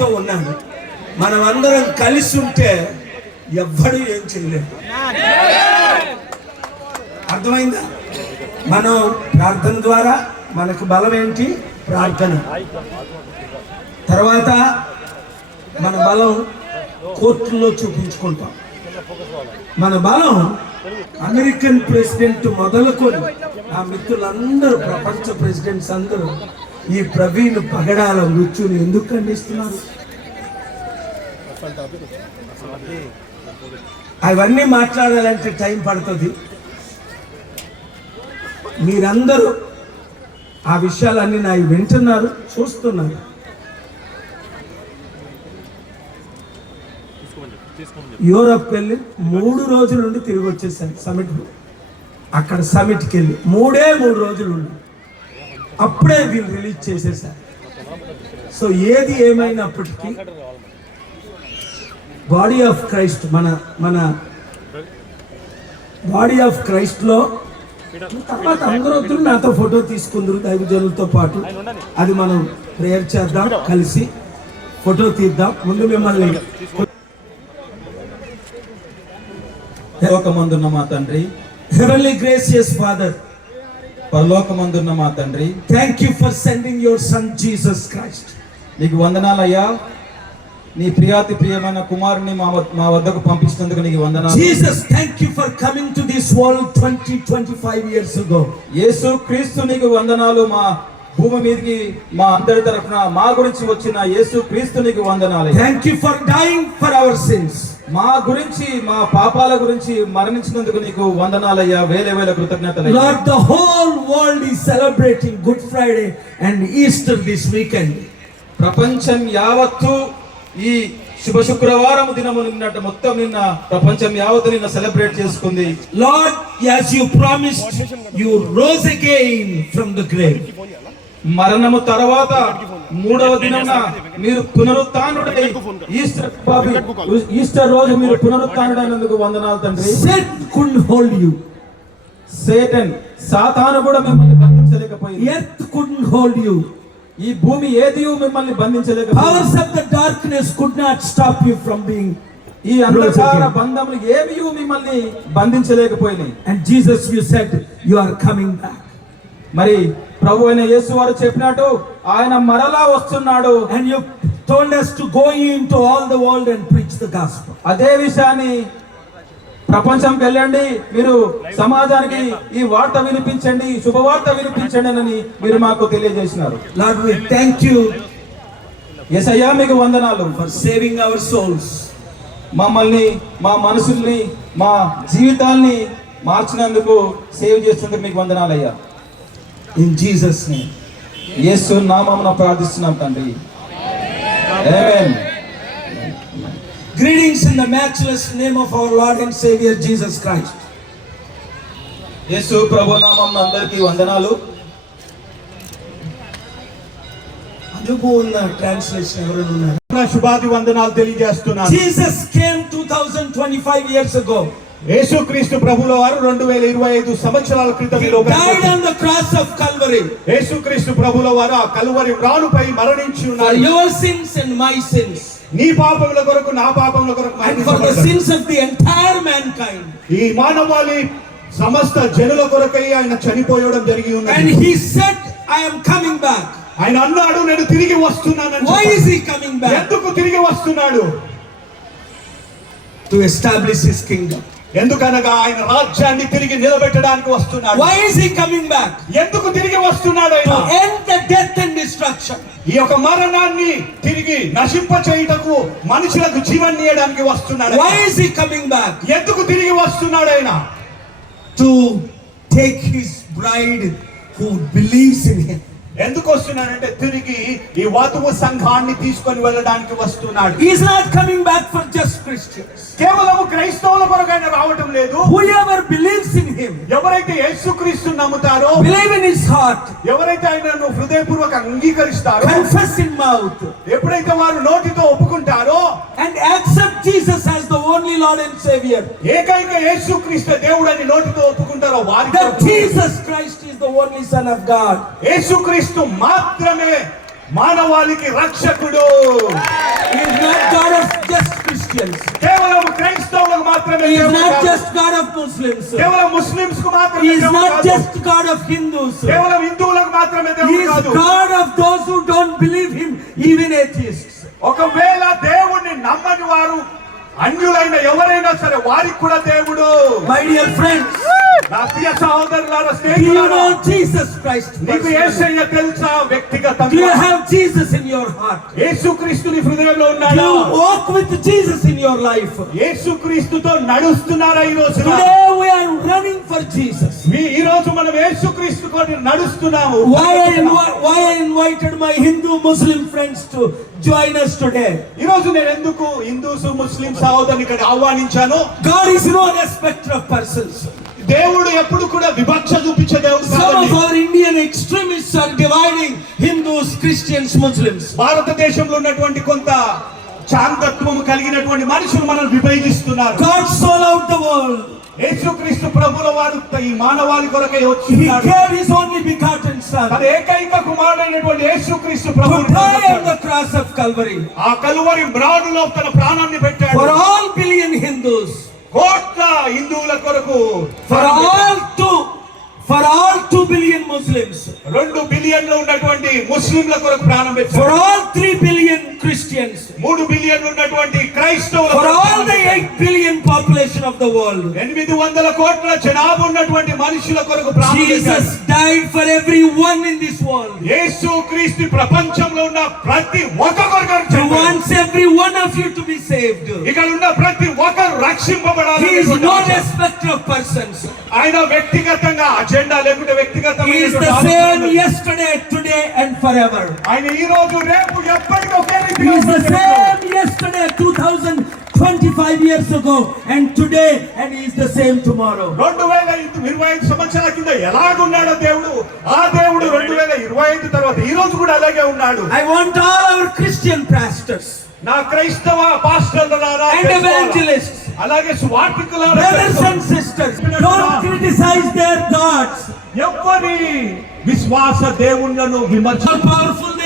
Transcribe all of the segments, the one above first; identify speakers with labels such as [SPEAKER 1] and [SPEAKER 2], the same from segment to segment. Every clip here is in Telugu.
[SPEAKER 1] దేవునితో ఉన్నాను మనం అందరం కలిసి ఉంటే ఎవ్వడు ఏం చేయలేదు అర్థమైందా? మనం ప్రార్థన ద్వారా మనకు బలం ఏంటి? ప్రార్థన. తర్వాత మన బలం కోర్టుల్లో చూపించుకుంటాం. మన బలం అమెరికన్ ప్రెసిడెంట్ మొదలుకొని ఆ మిత్రులందరూ ప్రపంచ ప్రెసిడెంట్స్ అందరూ ఈ ప్రవీణ్ పగడాల మృత్యుని ఎందుకు ఖండిస్తున్నారు? అవన్నీ మాట్లాడాలంటే టైం పడుతుంది. మీరందరూ ఆ విషయాలన్నీ నా వింటున్నారు చూస్తున్నారు. యూరప్ వెళ్ళి మూడు రోజుల నుండి తిరిగి వచ్చేసాను సమిట్ అక్కడ సమిట్కి వెళ్ళి మూడే మూడు రోజులు ఉండి. అప్పుడే వీళ్ళు రిలీజ్ చేసేసారు. సో ఏది ఏమైనప్పటికీ బాడీ ఆఫ్ క్రైస్ట్ మన మన బాడీ ఆఫ్ క్రైస్ట్లో తర్వాత అందరూ నాతో ఫోటో తీసుకుందరు దైవజనులతో పాటు. అది మనం ప్రేయర్ చేద్దాం కలిసి ఫోటో తీద్దాం. ముందు మిమ్మల్ని
[SPEAKER 2] పరలోకమందున్న మా తండ్రి.
[SPEAKER 1] హెవెన్లీ గ్రేసియస్ ఫాదర్
[SPEAKER 2] పరలోకమందున్న మా తండ్రి.
[SPEAKER 1] Thank you for sending your son Jesus Christ
[SPEAKER 2] నీకు వందనాలయ్యా. నీ ప్రియాతి ప్రియమైన కుమారుని మా మా వద్దకు పంపించినందుకు నీకు వందనాలు.
[SPEAKER 1] Jesus thank you for coming to this world twenty twenty five years ago
[SPEAKER 2] యేసు క్రీస్తు నీకు వందనాలు. మా భూమి మీదకి మా అందరి తరఫున మా గురించి వచ్చిన యేసు క్రీస్తు నీకు వందనాలు
[SPEAKER 1] thank you for dying for our sins
[SPEAKER 2] మా గురించి మా పాపాల గురించి మరణించినందుకు నీకు వందనాలయ్యా వేల వేల కృతజ్ఞతలు
[SPEAKER 1] lord the whole world is celebrating good Friday and Easter this weekend
[SPEAKER 2] ప్రపంచం యావత్తు ఈ శుభ శుక్రవారం దినము నిన్నట మొత్తం నిన్న ప్రపంచం యావత్తు నిన్న సెలబ్రేట్ చేసుకుంది.
[SPEAKER 1] Lord, as you promised, you rose again from the grave.
[SPEAKER 2] మరణము తర్వాత మూడవ దినమున మీరు పునరుత్నుడై ఈస్టర్ బాబీ ఈస్టర్ రోజు మీరు పునరుత్నుడైనందుకు వందనాలు తండ్రి
[SPEAKER 1] Satan couldn't hold you.
[SPEAKER 2] Satan సాతాను కూడా మిమ్మల్ని బంధించలేకపోయింది
[SPEAKER 1] Earth couldn't hold you.
[SPEAKER 2] ఈ భూమి ఏది మిమ్మల్ని బంధించలేకపోయింది
[SPEAKER 1] Powers of the darkness could not stop you from being.
[SPEAKER 2] ఈ అంధకార బంధములు ఏవి మిమ్మల్ని బంధించలేకపోయినాయి
[SPEAKER 1] And Jesus, you said, you are coming back.
[SPEAKER 2] మరి ప్రభు అయిన యేసు వారు చెప్పినట్టు ఆయన మరలా వస్తున్నాడు
[SPEAKER 1] And you told us go into all the world and preach the gospel.
[SPEAKER 2] అదే విషయాన్ని ప్రపంచంకి వెళ్ళండి మీరు సమాజానికి ఈ వార్త వినిపించండి శుభవార్త వినిపించండి అని మీరు మాకు తెలియజేసినారు
[SPEAKER 1] we thank you
[SPEAKER 2] ఎసయ్యా మీకు వందనాలు
[SPEAKER 1] for saving our souls.
[SPEAKER 2] మమ్మల్ని మా మనసుల్ని మా జీవితాల్ని మార్చినందుకు సేవ్ చేసినందుకు మీకు వందనాలయ్యా
[SPEAKER 1] ఇన్ జీసస్ని
[SPEAKER 2] యేసు నామమున ప్రార్థిస్తున్నాం తండ్రి ఆమేన్
[SPEAKER 1] greetings in the matchless name of our lord and saviour Jesus Christ
[SPEAKER 2] యేసు ప్రభు నామమున అందరికీ వందనాలు.
[SPEAKER 1] అందుకు ఉన్న ట్రాన్స్లేషన్ ఎవరైనా ఉన్నారు?
[SPEAKER 3] శుభాది వందనాలు తెలియజేస్తున్నాను.
[SPEAKER 1] జీసస్ కేమ్ 2025 ఇయర్స్ అగో
[SPEAKER 3] యేసుక్రీస్తు ప్రభుల వారు రెండు వేల ఇరవై ఐదు సంవత్సరాల క్రితం వచ్చారు.
[SPEAKER 1] on the cross of Calvary
[SPEAKER 3] యేసుక్రీస్తు ప్రభుల వారు ఆ కలువరి రానుపై మరణించి ఉన్నారు
[SPEAKER 1] your sins and my sins,
[SPEAKER 3] నీ పాపముల కొరకు నా పాపముల కొరకు
[SPEAKER 1] for the
[SPEAKER 3] మరణించబడ్డాడు.
[SPEAKER 1] sins of the entire mankind.
[SPEAKER 3] ఈ మానవాళి సమస్త జనుల కొరకై ఆయన చనిపోయడం జరిగి
[SPEAKER 1] And
[SPEAKER 3] ఉన్నది
[SPEAKER 1] he said, I am coming back.
[SPEAKER 3] ఆయన అన్నాడు నేను తిరిగి
[SPEAKER 1] Why
[SPEAKER 3] చెప్పాడు.
[SPEAKER 1] is he coming back?
[SPEAKER 3] ఎందుకు తిరిగి వస్తున్నాడు
[SPEAKER 1] To establish his kingdom.
[SPEAKER 3] ఎందుకనగా ఆయన రాజ్యాన్ని తిరిగి నిలబెట్టడానికి వస్తున్నాడు
[SPEAKER 1] Why is he coming back?
[SPEAKER 3] ఎందుకు తిరిగి వస్తున్నాడు ఆయన
[SPEAKER 1] end the death and destruction.
[SPEAKER 3] ఈ యొక్క మరణాన్ని తిరిగి నశింప చేయుటకు మనుషులకు జీవన్ ఇవ్వడానికి వస్తున్నాడు
[SPEAKER 1] Why is he coming back?
[SPEAKER 3] ఎందుకు తిరిగి వస్తున్నాడు ఆయన
[SPEAKER 1] To take his bride who believes in him.
[SPEAKER 3] ఎందుకు వస్తున్నాడంటే తిరిగి ఈ వాతము సంఘాన్ని తీసుకొని వెళ్ళడానికి వస్తున్నాడు.
[SPEAKER 1] Is not coming back for just Christians
[SPEAKER 3] కేవలం క్రైస్తవుల కొరకైన రావటం లేదు.
[SPEAKER 1] హూఎవర్ బిలీవ్స్ ఇన్ హిమ్
[SPEAKER 3] ఎవరైతే యేసు క్రీస్తు నమ్ముతారో
[SPEAKER 1] బిలీవ్ ఇన్ హిస్ హార్ట్
[SPEAKER 3] ఎవరైతే ఆయనను హృదయపూర్వక అంగీకరిస్తారో
[SPEAKER 1] కన్ఫెస్ ఇన్ మౌత్
[SPEAKER 3] ఎప్పుడైతే వారు నోటితో ఒప్పుకుంటారో
[SPEAKER 1] and accept Jesus as the only lord and saviour
[SPEAKER 3] ఏకైక యేసు దేవుడని నోటితో ఒప్పుకుంటారో వారికి
[SPEAKER 1] Jesus Christ is the only son of God యేసు
[SPEAKER 3] క్రీస్తు మాత్రమే మానవాళికి రక్షకుడు. ఒకవేళ దేవుణ్ణి నమ్మని వారు అన్యులైన ఎవరైనా సరే వారికి కూడా దేవుడు.
[SPEAKER 1] మై డియర్ ఫ్రెండ్స్
[SPEAKER 3] నా ప్రియ సహోదరులారా స్నేహితులారా
[SPEAKER 1] జీసస్ క్రైస్ట్
[SPEAKER 3] నీకు యేసయ్య తెలుసా?
[SPEAKER 1] వ్యక్తిగత
[SPEAKER 3] you
[SPEAKER 1] have Jesus in your heart
[SPEAKER 3] యేసుక్రీస్తుని హృదయంలో ఉన్నాడు?
[SPEAKER 1] You walk with Jesus in your life
[SPEAKER 3] యేసుక్రీస్తుతో నడుస్తున్నారా ఈ రోజు
[SPEAKER 1] today we are running for Jesus మీ
[SPEAKER 3] ఈ రోజు మనం యేసుక్రీస్తు కొరకు నడుస్తున్నాము.
[SPEAKER 1] Why I why I invited my Hindu Muslim friends to join us today?
[SPEAKER 3] ఈ రోజు నేను ఎందుకు హిందూస్ ముస్లిం సహోదరుని ఇక్కడ ఆహ్వానించాను
[SPEAKER 1] God is no respecter of persons.
[SPEAKER 3] దేవుడు ఎప్పుడు కూడా వివక్ష చూపించే దేవుడు
[SPEAKER 1] our Indian extremists are dividing Hindus, Christians, Muslims.
[SPEAKER 3] భారతదేశంలో ఉన్నటువంటి కొంత చాందత్వం కలిగినటువంటి మనుషులు మనల్ని విభజిస్తున్నారు
[SPEAKER 1] God so loved the world.
[SPEAKER 3] యేసుక్రీస్తు ప్రభుల వారు ఈ మానవాళి కొరకై
[SPEAKER 1] He
[SPEAKER 3] వచ్చినాడు.
[SPEAKER 1] gave His only begotten
[SPEAKER 3] తన ఏకైక కుమారుడైనటువంటి యేసుక్రీస్తు
[SPEAKER 1] to
[SPEAKER 3] Prabhu
[SPEAKER 1] die on the cross of Calvary.
[SPEAKER 3] ఆ కలువరి మ్రాడులో తన ప్రాణాన్ని పెట్టాడు.
[SPEAKER 1] For all billion Hindus,
[SPEAKER 3] కోట్ల హిందువుల కొరకు
[SPEAKER 1] for all for all two billion Muslims
[SPEAKER 3] రెండు బిలియన్లో ఉన్నటువంటి ముస్లింల కొరకు ప్రాణం for
[SPEAKER 1] all three billion Christians
[SPEAKER 3] మూడు బిలియన్ ఉన్నటువంటి
[SPEAKER 1] క్రైస్తవ
[SPEAKER 3] for
[SPEAKER 1] all
[SPEAKER 3] the
[SPEAKER 1] eight billion population of the world
[SPEAKER 3] ఎనిమిది వందల కోట్ల జనాభా ఉన్నటువంటి మనుషుల కొరకు Jesus
[SPEAKER 1] died for every one in this world
[SPEAKER 3] యేసు క్రీస్తు ప్రపంచంలో ఉన్న ప్రతి ఒక్క కొరకు he
[SPEAKER 1] wants every one of you to be saved
[SPEAKER 3] ఇక్కడ ఉన్న ప్రతి ఒక్కరు రక్షింపబడాలి
[SPEAKER 1] he is not a specter of persons
[SPEAKER 3] ఆయన వ్యక్తిగతంగా ఎజెండా లేకుంటే
[SPEAKER 1] వ్యక్తిగతం yesterday today and for ever
[SPEAKER 3] ఆయన ఈ రోజు రేపు ఎప్పటికీ ఒకే రీతిగా
[SPEAKER 1] same yesterday 2000 years ago and today and is
[SPEAKER 3] the same tomorrow 2025 సంవత్సరాల కింద ఎలాగ ఉన్నాడు దేవుడు ఆ దేవుడు 2025 తర్వాత ఈ రోజు కూడా అలాగే ఉన్నాడు.
[SPEAKER 1] I want all our Christian pastors
[SPEAKER 3] నా క్రైస్తవ అలాగే
[SPEAKER 1] సిస్టర్స్
[SPEAKER 3] ఎవరి విశ్వాస దేవుళ్ళను
[SPEAKER 1] విమర్శన
[SPEAKER 3] పవర్ఫుల్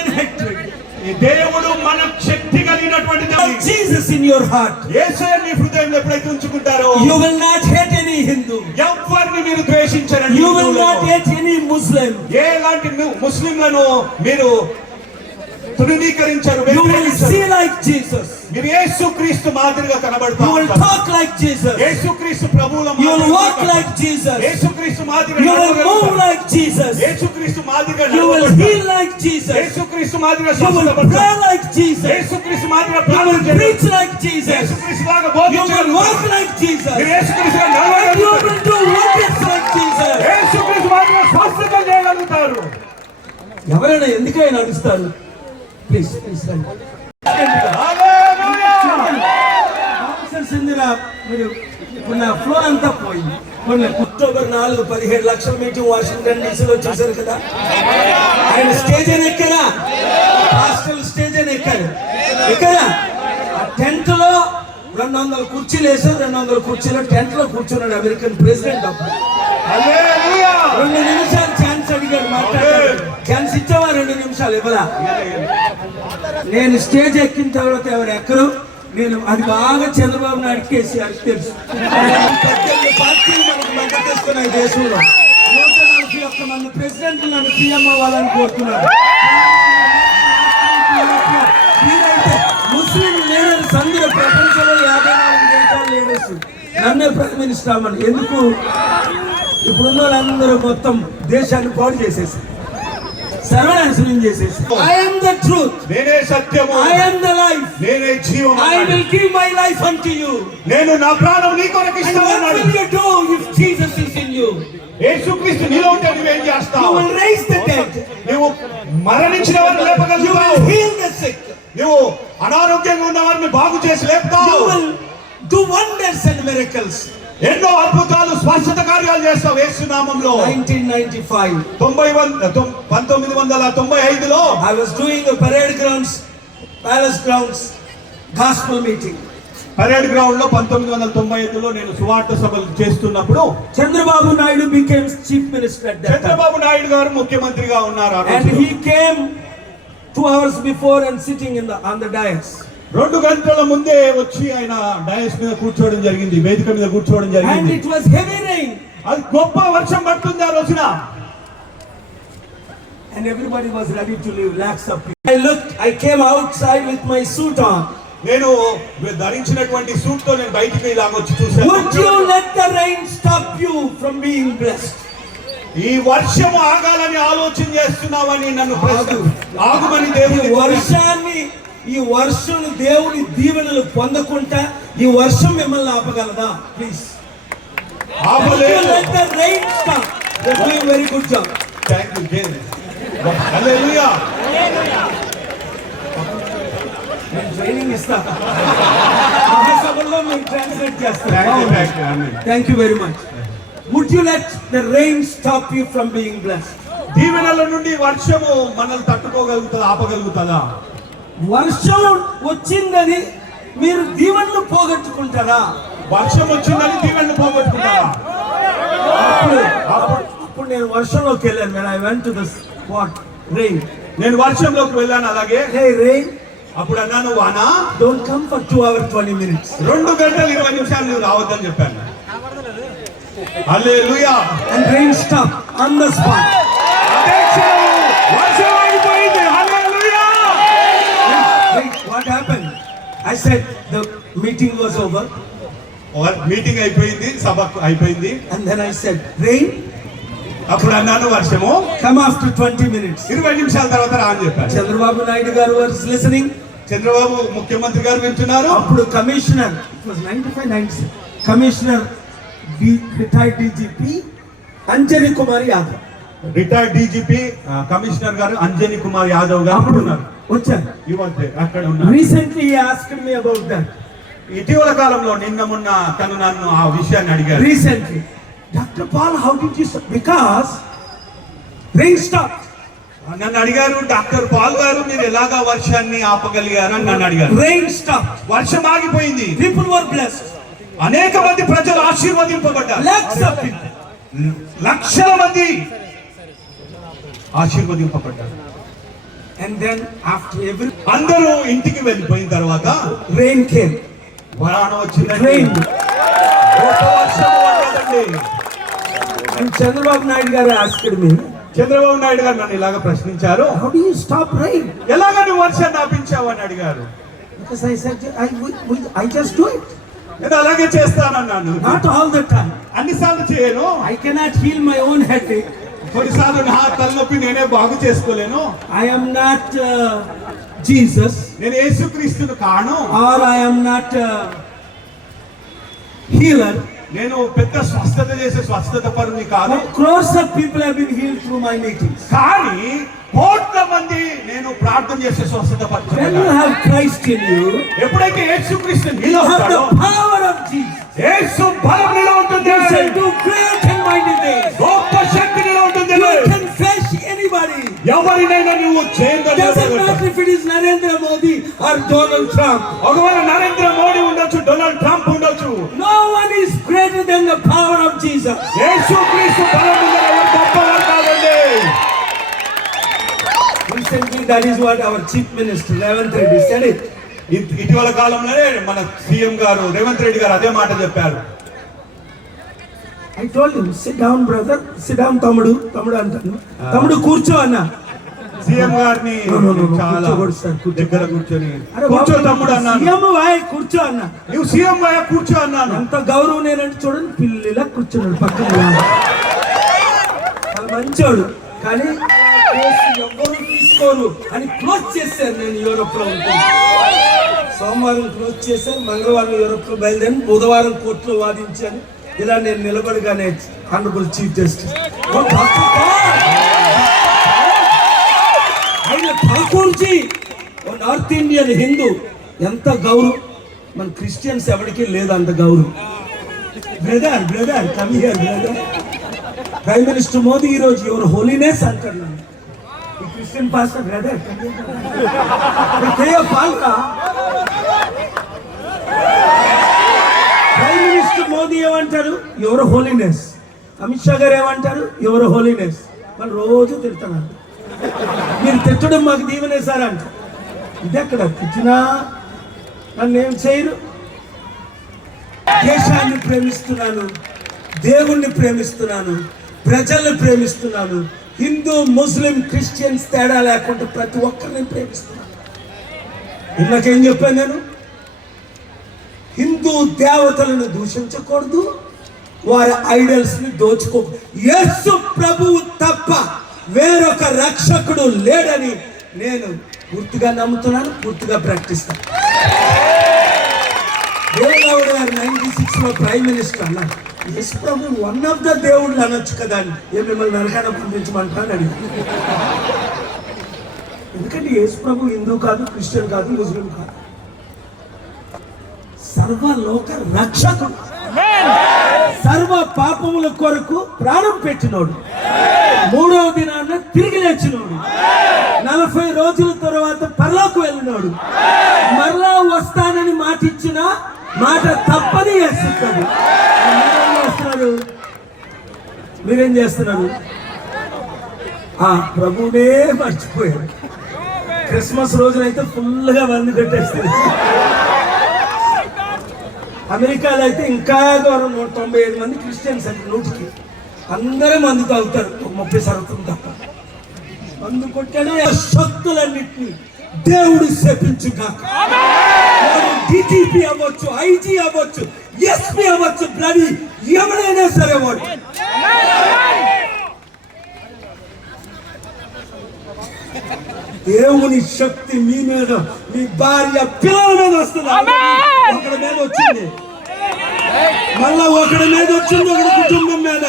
[SPEAKER 3] దేవుడు మన శక్తి కలిగినటువంటి
[SPEAKER 1] జీసస్ ఇన్ యువర్
[SPEAKER 3] హార్ట్ యేసయ్యని హృదయంలో ఎప్పుడైతే ఉంచుకుంటారో
[SPEAKER 1] you will not any Hindu
[SPEAKER 3] ఎవ్వరిని మీరు
[SPEAKER 1] ద్వేషించరని
[SPEAKER 3] you
[SPEAKER 1] will not any
[SPEAKER 3] Muslim ఏలాంటి ముస్లింలను మీరు తృణీకరించరు
[SPEAKER 1] You will
[SPEAKER 3] వ్యతిరేకించరు.
[SPEAKER 1] see like Jesus.
[SPEAKER 3] మీరు యేసు క్రీస్తు మాదిరిగా కనబడతా
[SPEAKER 1] You will
[SPEAKER 3] ఉంటారు.
[SPEAKER 1] talk like Jesus.
[SPEAKER 3] యేసు క్రీస్తు ప్రభువుల
[SPEAKER 1] You will
[SPEAKER 3] మాదిరిగా
[SPEAKER 1] walk
[SPEAKER 3] ఉంటారు.
[SPEAKER 1] like Jesus.
[SPEAKER 3] యేసు క్రీస్తు మాదిరిగా
[SPEAKER 1] You will move
[SPEAKER 3] నడవగలుగుతారు.
[SPEAKER 1] like Jesus.
[SPEAKER 3] యేసు క్రీస్తు మాదిరిగా
[SPEAKER 1] You will
[SPEAKER 3] నడవగలుగుతారు.
[SPEAKER 1] heal like Jesus.
[SPEAKER 3] యేసు క్రీస్తు మాదిరిగా
[SPEAKER 1] You will pray
[SPEAKER 3] స్వస్థపడతారు.
[SPEAKER 1] like Jesus.
[SPEAKER 3] యేసు క్రీస్తు మాదిరిగా
[SPEAKER 1] You
[SPEAKER 3] ప్రార్థన
[SPEAKER 1] will preach like Jesus.
[SPEAKER 3] యేసు క్రీస్తు లాగా
[SPEAKER 1] You will
[SPEAKER 3] బోధించగలుగుతారు.
[SPEAKER 1] walk like Jesus.
[SPEAKER 3] మీరు యేసు
[SPEAKER 1] And you
[SPEAKER 3] నడవగలుగుతారు.
[SPEAKER 1] will do wonders like Jesus.
[SPEAKER 3] యేసు క్రీస్తు మాదిరిగా స్వస్థత చేయగలుగుతారు
[SPEAKER 1] ఎవరైనా ఎందుకైనా నడుస్తారు ప్లీజ్ మీరు మొన్న ఫ్లో అంతా పోయింది. అక్టోబర్ నాలుగు పదిహేడు లక్షల మీటింగ్ వాషింగ్టన్ డీసీలో చూశారు కదా? ఆయన స్టేజ్ అని ఎక్కడా హాస్టల్ స్టేజ్ అని ఎక్కడా? ఆ టెంట్లో రెండు వందల కుర్చీలు వేసారు రెండు వందల కుర్చీలో టెంట్లో కూర్చున్నాడు అమెరికన్ ప్రెసిడెంట్ అప్పుడు. రెండు నిమిషాలు ఛాన్స్ గారు మాట్లాడారు. ఛాన్స్ ఇచ్చావా? రెండు నిమిషాలు ఇవ్వరా? నేను స్టేజ్ ఎక్కిన తర్వాత ఎవరు ఎక్కరు? నేను అది బాగా చంద్రబాబు నాయుడు కేసీఆర్ తెలుసు. పద్దెనిమిది పార్టీలు దేశంలో నూట నలభై ఒక్క మంది ప్రెసిడెంట్ నన్ను సీఎం అవ్వాలని కోరుతున్నారు ముస్లిం లీడర్స్ అందరూ ప్రపంచంలో యాభై నాలుగు దేశాల లీడర్స్ నన్నే ప్రైమ్ మినిస్టర్ అవ్వమని ఎందుకు? ఇప్పుడున్న వాళ్ళందరూ మొత్తం దేశాన్ని పాడు చేసేసి సర్వనాశనం చేసేసి. ఐఎమ్ ద ట్రూత్
[SPEAKER 3] నేనే సత్యము.
[SPEAKER 1] ఐఎమ్ ద లైఫ్
[SPEAKER 3] నేనే జీవం
[SPEAKER 1] I will give my life you.
[SPEAKER 3] నేను నా ప్రాణం నీ కొరకు ఇస్తానన్నాడు.
[SPEAKER 1] you do if Jesus is in you?
[SPEAKER 3] యేసుక్రీస్తు నీలో ఉంటే నువ్వేం
[SPEAKER 1] you
[SPEAKER 3] చేస్తావు
[SPEAKER 1] will raise the dead.
[SPEAKER 3] నువ్వు మరణించిన వారిని లేపగలుగుతావు
[SPEAKER 1] will heal the sick.
[SPEAKER 3] నువ్వు అనారోగ్యంగా ఉన్న వారిని బాగు చేసి లేపుతావు.
[SPEAKER 1] Will do wonders and miracles.
[SPEAKER 3] ఎన్నో అద్భుతాలు స్పష్టత కార్యాలు చేస్తావు యేసు నామంలో 1995 91 1995
[SPEAKER 1] లో I was doing parade grounds palace grounds gospel meeting
[SPEAKER 3] parade గ్రౌండ్లో 1995 లో నేను సువార్త సభలు చేస్తున్నప్పుడు
[SPEAKER 1] Chandrababu Naidu became chief minister at
[SPEAKER 3] Chandrababu Naidu గారు ముఖ్యమంత్రిగా ఉన్నారు and
[SPEAKER 1] he came two hours before and sitting in the on the dais
[SPEAKER 3] రెండు గంటల ముందే వచ్చి ఆయన డయస్ మీద కూర్చోవడం జరిగింది వేదిక మీద కూర్చోవడం జరిగింది
[SPEAKER 1] it was heavy rain.
[SPEAKER 3] అది గొప్ప వర్షం పడుతుంది ఆ రోజున
[SPEAKER 1] And everybody was ready to leave, lakhs of people. I looked, I came outside with my suit on.
[SPEAKER 3] నేను ధరించినటువంటి సూట్తో నేను బయటికి ఇలాగ వచ్చి చూశాను
[SPEAKER 1] Would you let the rain stop you from being blessed?
[SPEAKER 3] ఈ వర్షం ఆగాలని ఆలోచన చేస్తున్నావని నన్ను ఆగుమని దేవుని
[SPEAKER 1] వర్షాన్ని ఈ వర్షం దేవుని దీవెనలు పొందకుండా ఈ వర్షం మిమ్మల్ని ఆపగలదా? Please good job.
[SPEAKER 3] Thank you
[SPEAKER 1] training ఇస్తా translate thank very much would you let the rain stop you from being blessed
[SPEAKER 3] దీవెనల నుండి వర్షము మనల్ని తట్టుకోగలుగుతుందా ఆపగలుగుతుందా?
[SPEAKER 1] వర్షం వచ్చిందని మీరు దీవెనలు పోగొట్టుకుంటారా?
[SPEAKER 3] వర్షం వచ్చిందని దీవెనలు పోగొట్టుకుంటారా?
[SPEAKER 1] అప్పుడు నేను వర్షంలోకి వెళ్ళాను when I went to the spot. Rain.
[SPEAKER 3] నేను వర్షంలోకి వెళ్ళాను అలాగే.
[SPEAKER 1] Hey rain.
[SPEAKER 3] అప్పుడు అన్నాను వానా
[SPEAKER 1] don't come for 2 hours 20 minutes.
[SPEAKER 3] రెండు గంటలు ఇరవై నిమిషాలు నువ్వు రావద్దని చెప్పాను. హల్లెలూయా
[SPEAKER 1] and rain stop on the spot.
[SPEAKER 3] అదే వర్షం ఆగిపోయింది hallelujah
[SPEAKER 1] Wait, what happened? I said the meeting was over,
[SPEAKER 3] meeting అయిపోయింది సభ అయిపోయింది.
[SPEAKER 1] And then I said, Rain,
[SPEAKER 3] అప్పుడు అన్నాను వర్షము.
[SPEAKER 1] come after 20 minutes.
[SPEAKER 3] ఇరవై నిమిషాల తర్వాత రా అని చెప్పాను
[SPEAKER 1] Chandrababu Naidu garu was listening.
[SPEAKER 3] Chandrababu ముఖ్యమంత్రి గారు వింటున్నారు
[SPEAKER 1] అప్పుడు commissioner it was 95 96 commissioner retired DGP Anjani Kumar Yadav
[SPEAKER 3] retired DGP commissioner గారు అంజనీ కుమార్ యాదవ్ గారు అప్పుడు ఉన్నారు.
[SPEAKER 1] వచ్చారు.
[SPEAKER 3] అక్కడ ఉన్నారు.
[SPEAKER 1] Recently asked me about that
[SPEAKER 3] ఇటీవల కాలంలో నిన్న మొన్న తను నన్ను ఆ విషయాన్ని అడిగారు.
[SPEAKER 1] Recently doctor Paul how did you because rain stop
[SPEAKER 3] నన్ను అడిగారు డాక్టర్ పాల్ గారు మీరు ఎలాగా వర్షాన్ని ఆపగలిగారు అని నన్ను అడిగారు.
[SPEAKER 1] రెయిన్ స్టాప్
[SPEAKER 3] వర్షం ఆగిపోయింది.
[SPEAKER 1] పీపుల్ వర్ బ్లెస్డ్
[SPEAKER 3] అనేక మంది ప్రజలు ఆశీర్వదింపబడ్డారు. లక్షల మంది ఆశీర్వదింపబడ్డారు.
[SPEAKER 1] అండ్ దెన్ ఆఫ్టర్ ఎవ్రీ
[SPEAKER 3] అందరూ ఇంటికి వెళ్ళిపోయిన తర్వాత
[SPEAKER 1] రెయిన్ కేమ్
[SPEAKER 3] వరాణం వచ్చిన
[SPEAKER 1] రెయిన్ చంద్రబాబు నాయుడు గారు ఆస్కర్ మీ
[SPEAKER 3] చంద్రబాబు నాయుడు గారు నన్ను ఇలాగ ప్రశ్నించారు.
[SPEAKER 1] హౌ స్టాప్ రెయిన్
[SPEAKER 3] ఎలాగ నువ్వు వర్షాన్ని అని అడిగారు.
[SPEAKER 1] Because I I I just it
[SPEAKER 3] నేను అలాగే చేస్తానన్నాను.
[SPEAKER 1] నాట్ ఆల్ ద టైం
[SPEAKER 3] అన్ని సార్లు చేయను.
[SPEAKER 1] I cannot heal my own head
[SPEAKER 3] కొన్నిసార్లు నా తలనొప్పి నేనే బాగు చేసుకోలేను.
[SPEAKER 1] ఐ ఆమ్ నాట్ జీసస్
[SPEAKER 3] నేను యేసుక్రీస్తుని కాను.
[SPEAKER 1] Or I am not healer
[SPEAKER 3] నేను పెద్ద స్వస్థత చేసే స్వస్థత పరుని కాదు
[SPEAKER 1] crores of people have been healed through my meetings
[SPEAKER 3] కానీ కోట్ల మంది నేను ప్రార్థన చేసే స్వస్థత
[SPEAKER 1] పరుని when
[SPEAKER 3] you
[SPEAKER 1] have Christ in you
[SPEAKER 3] ఎప్పుడైతే యేసుక్రీస్తు నీలో ఉంటాడో
[SPEAKER 1] పవర్ ఆఫ్ జీసస్
[SPEAKER 3] యేసు బలం నీలో ఎవరినైనా నువ్వు చేయగలవు
[SPEAKER 1] Narendra Modi or Donald Trump
[SPEAKER 3] ఒకవేళ నరేంద్ర మోడీ ఉండొచ్చు డొనాల్డ్ ట్రంప్ ఉండొచ్చు.
[SPEAKER 1] No one is greater than the power of Jesus
[SPEAKER 3] యేసుక్రీస్తు బలం ఉందని ఎవరు కాదండి.
[SPEAKER 1] Recently that is what our chief minister Revanth Reddy
[SPEAKER 3] సరే ఇటీవల కాలంలోనే మన సీఎం గారు రేవంత్ రెడ్డి గారు అదే మాట చెప్పారు.
[SPEAKER 1] I told him, sit down, brother. Sit down, తమ్ముడు. తమ్ముడు అంటాను తమ్ముడు కూర్చో అన్న.
[SPEAKER 3] సీఎం గారిని చాలా. దగ్గర కూర్చొని. కూర్చో తమ్ముడు అన్నాను.
[SPEAKER 1] సీఎం వాయ్ కూర్చో అన్న.
[SPEAKER 3] నువ్వు సీఎం గా కూర్చో అన్నాను.
[SPEAKER 1] ఎంత గౌరవం నేనంటే చూడండి పిల్లిలా కూర్చున్నాడు పక్కన మంచోడు. కానీ కేసు ఎవ్వరూ తీసుకోరు అని క్లోజ్ చేశారు నేను యూరోప్లో సోమవారం క్లోజ్ చేశాను మంగళవారం యూరోప్లో బయలుదేరి బుధవారం కోర్టులో వాదించాను. ఇలా నేను నిలబడగానే ఆనరబుల్ చీఫ్ జస్టిస్ ఆయన ఠాకూర్జీ ఓ నార్త్ ఇండియన్ హిందూ. ఎంత గౌరవం. మన క్రిస్టియన్స్ ఎవరికి లేదు అంత గౌరవం. Brother brother come here brother prime minister Modi ఈ రోజు యువర్ హోలీనెస్ అంటున్నాను ఈ క్రిస్టియన్ పాస్టర్ బ్రదర్ పాల్క ప్రైమ్ మినిస్టర్ మోదీ ఏమంటారు? యువర్ హోలీనెస్ అమిత్ షా గారు ఏమంటారు? యువర్ హోలీనెస్ వాళ్ళు రోజు తిడుతున్నారు. మీరు తిట్టడం మాకు దీవెనే సార్ అంట. ఇది ఎక్కడ? తిట్టినా నన్ను ఏం చేయరు? దేశాన్ని ప్రేమిస్తున్నాను దేవుణ్ణి ప్రేమిస్తున్నాను ప్రజల్ని ప్రేమిస్తున్నాను హిందూ ముస్లిం క్రిస్టియన్స్ తేడా లేకుండా ప్రతి ఒక్కరిని ప్రేమిస్తున్నాను. ఇందాకేం చెప్పాను నేను? హిందూ దేవతలను దూషించకూడదు. వారి ఐడల్స్ని దోచుకో యేసు ప్రభువు తప్ప వేరొక రక్షకుడు లేడని నేను పూర్తిగా నమ్ముతున్నాను పూర్తిగా ప్రకటిస్తాను. గారు నైన్టీ సిక్స్లో ప్రైమ్ మినిస్టర్ అన్నారు. యేసు ప్రభు వన్ ఆఫ్ ద దేవుళ్ళు అనొచ్చు కదా అని. ఏ మిమ్మల్ని నరకాన పంపించమంటున్నాను అని ఎందుకంటే యేసు ప్రభు హిందూ కాదు క్రిస్టియన్ కాదు ముస్లిం కాదు. సర్వలోక రక్షకుడు సర్వ పాపముల కొరకు ప్రాణం పెట్టినోడు. మూడవ దినాన్న తిరిగి లేచినోడు. నలభై రోజుల తర్వాత పరలోకి వెళ్ళినాడు. మరలా వస్తానని మాట ఇచ్చిన మాట తప్పని వేస్తున్నాడు మీరేం చేస్తున్నారు? ఆ ప్రభువునే మర్చిపోయారు క్రిస్మస్ రోజునైతే ఫుల్గా మంది కట్టేస్తారు అమెరికాలో అయితే ఇంకా దూరం నూట తొంభై ఐదు మంది క్రిస్టియన్స్ అంటే నూటికి. అందరూ మందు తాగుతారు. ఒక ముప్పై శాతం తప్ప. మందు కొట్టాడు. ఆ శక్తులన్నిటిని దేవుడు శపించుగాక. డిటిపి అవ్వచ్చు ఐజీ అవ్వచ్చు ఎస్పీ అవ్వచ్చు బ్లడీ ఎవరైనా సరే వాడు. దేవుని శక్తి మీ మీద మీ భార్య పిల్లల మీద వస్తుంది. ఒకడి మీద వచ్చింది. మళ్ళా ఒకడి మీద వచ్చింది ఒకడి కుటుంబం మీద.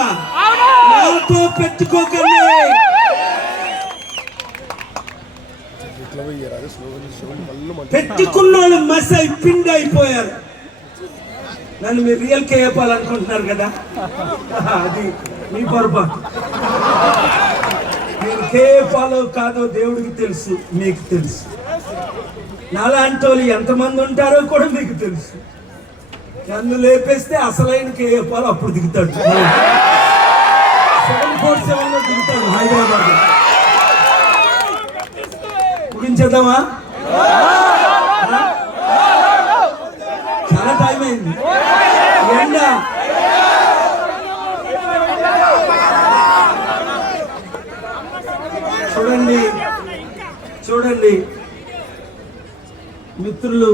[SPEAKER 1] నాతో పెట్టుకోకండి. పెట్టుకున్న వాళ్ళు మసై పిండి అయిపోయారు. నన్ను మీరు రియల్ కే చెప్పాలనుకుంటున్నారు కదా? అది మీ పొరపాటు మీరు కే ఫాలో కాదో దేవుడికి తెలుసు మీకు తెలుసు. నాలాంటి వాళ్ళు ఎంతమంది ఉంటారో కూడా మీకు తెలుసు. నన్ను లేపేస్తే అసలైన కే అప్పుడు దిగుతాడు. సెవెన్ ఫోర్ సెవెన్లో దిగుతాడు హైదరాబాద్. ముగించేద్దామా? చాలా టైం అయింది. ఎండ చూడండి చూడండి. మిత్రులు